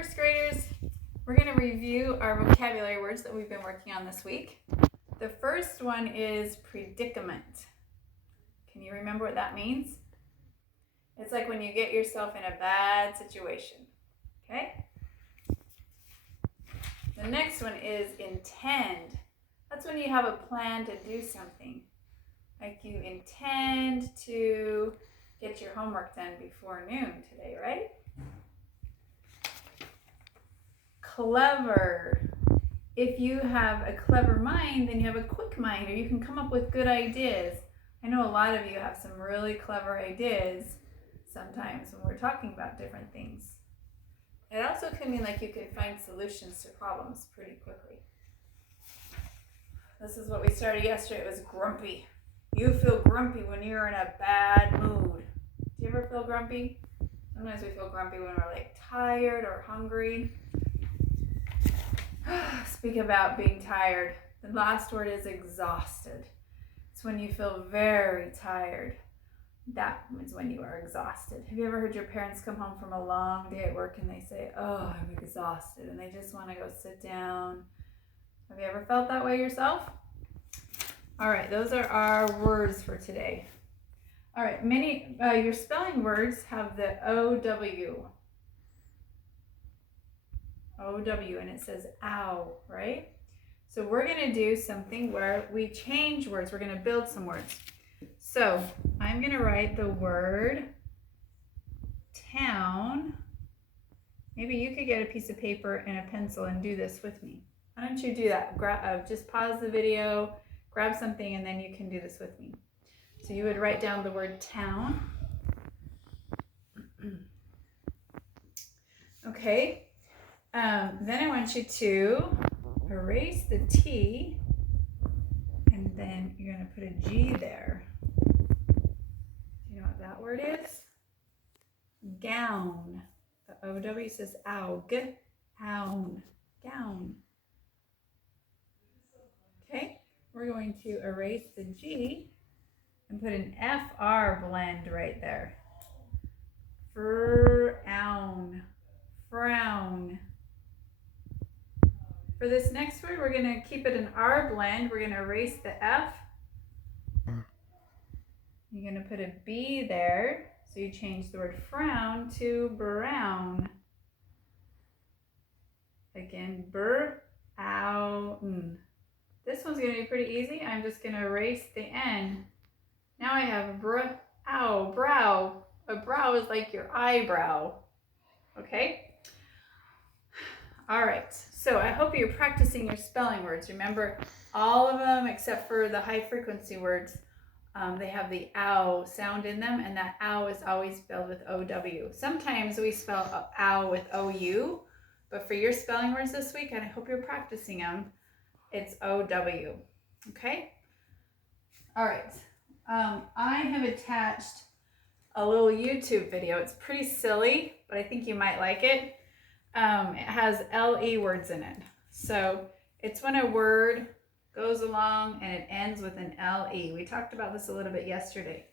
first graders. We're going to review our vocabulary words that we've been working on this week. The first one is predicament. Can you remember what that means? It's like when you get yourself in a bad situation. Okay? The next one is intend. That's when you have a plan to do something. Like you intend to get your homework done before noon today, right? Clever. If you have a clever mind, then you have a quick mind, or you can come up with good ideas. I know a lot of you have some really clever ideas sometimes when we're talking about different things. It also can mean like you can find solutions to problems pretty quickly. This is what we started yesterday. It was grumpy. You feel grumpy when you're in a bad mood. Do you ever feel grumpy? Sometimes we feel grumpy when we're like tired or hungry. Speak about being tired. The last word is exhausted. It's when you feel very tired. That is when you are exhausted. Have you ever heard your parents come home from a long day at work and they say, "Oh, I'm exhausted," and they just want to go sit down? Have you ever felt that way yourself? All right, those are our words for today. All right, your spelling words have the OW. OW, and it says ow, right? So we're going to do something where we change words. We're going to build some words. So I'm going to write the word town. Maybe you could get a piece of paper and a pencil and do this with me. Why don't you do that? Just pause the video, grab something, and then you can do this with me. So you would write down the word town. Okay. Then I want you to erase the T, and then you're going to put a G there. Do you know what that word is? Gown. The OW says ow. Gown. Gown. Okay, we're going to erase the G and put an FR blend right there. Frown. Frown. For this next word, we're going to keep it an R blend. We're going to erase the F. You're going to put a B there. So you change the word frown to brown. Again, brown. This one's going to be pretty easy. I'm just going to erase the N. Now I have brow. A brow is like your eyebrow. Okay? All right, so I hope you're practicing your spelling words. Remember, all of them except for the high frequency words, they have the ow sound in them, and that ow is always spelled with OW. Sometimes we spell ow with OU, but for your spelling words this week, and I hope you're practicing them, it's OW, okay? All right, I have attached a little YouTube video. It's pretty silly, but I think you might like it. It has LE words in it. So it's when a word goes along and it ends with an LE. We talked about this a little bit yesterday.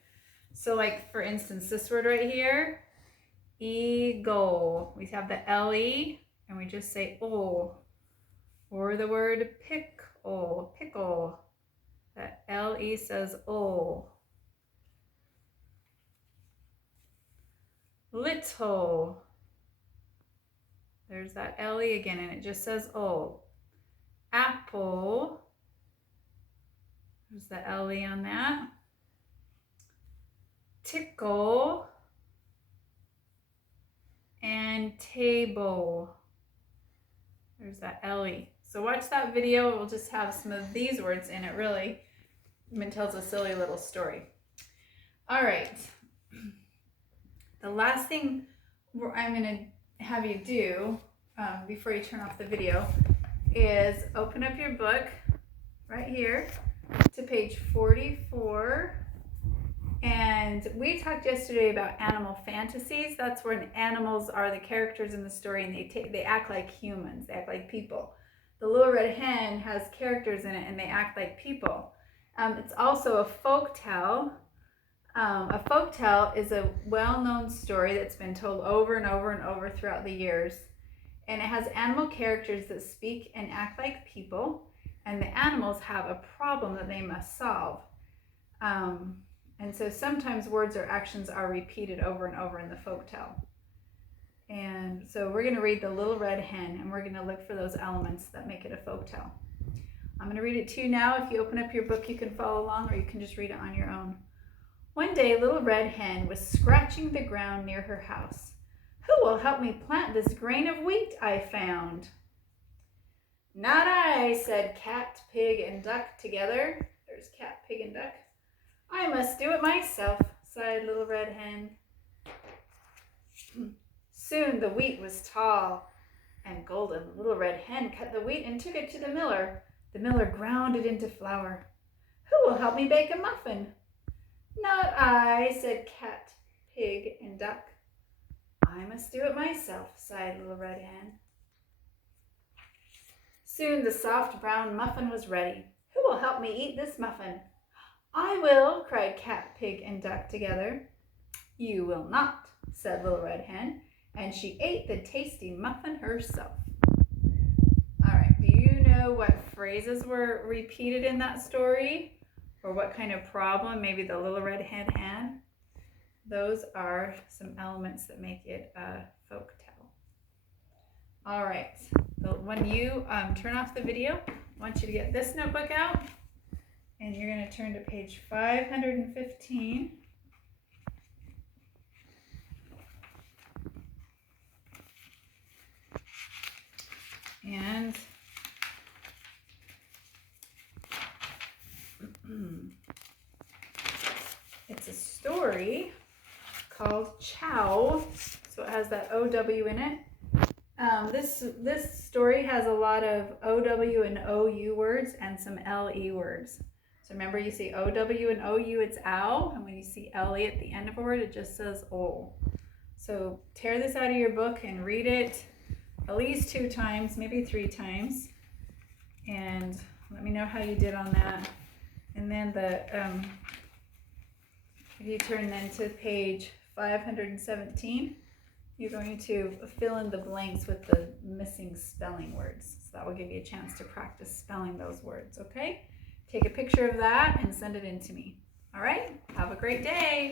So like, for instance, this word right here, eagle. We have the LE and we just say oh. Or the word pickle, pickle. That LE says oh. Little. There's that LE again, and it just says oh. Apple. There's the LE on that. Tickle. And table. There's that LE. So watch that video. It will just have some of these words in it, really. It tells a silly little story. All right. The last thing I'm going to have you do before you turn off the video is open up your book right here to page 44. And we talked yesterday about animal fantasies. That's when animals are the characters in the story, and they act like humans. They act like people. The Little Red Hen has characters in it, and they act like people. It's also a folktale. A folktale is a well-known story that's been told over and over and over throughout the years. And it has animal characters that speak and act like people, and the animals have a problem that they must solve. And so sometimes words or actions are repeated over and over in the folktale. And so we're going to read The Little Red Hen, and we're going to look for those elements that make it a folktale. I'm going to read it to you now. If you open up your book, you can follow along, or you can just read it on your own. One day, Little Red Hen was scratching the ground near her house. "Who will help me plant this grain of wheat I found?" "Not I," said Cat, Pig, and Duck together. There's Cat, Pig, and Duck. "I must do it myself," sighed Little Red Hen. Soon the wheat was tall and golden. Little Red Hen cut the wheat and took it to the miller. The miller ground it into flour. "Who will help me bake a muffin?" "Not I," said Cat, Pig, and Duck. "I must do it myself," sighed Little Red Hen. Soon the soft brown muffin was ready. "Who will help me eat this muffin?" "I will," cried Cat, Pig, and Duck together. "You will not," said Little Red Hen, and she ate the tasty muffin herself. All right, do you know what phrases were repeated in that story? Or what kind of problem maybe the Little Red Hen had? Those are some elements that make it a folk tale. All right, when you turn off the video, I want you to get this notebook out, and you're going to turn to page 515. And it's a story called Chow, so it has that OW in it. This story has a lot of OW and OU words and some LE words. So remember, you see OW and OU, it's ow, and when you see LE at the end of a word, it just says o. So tear this out of your book and read it at least 2 times, maybe 3 times, and let me know how you did on that. And then if you turn then to page 517, you're going to fill in the blanks with the missing spelling words. So that will give you a chance to practice spelling those words, okay? Take a picture of that and send it in to me. All right, have a great day.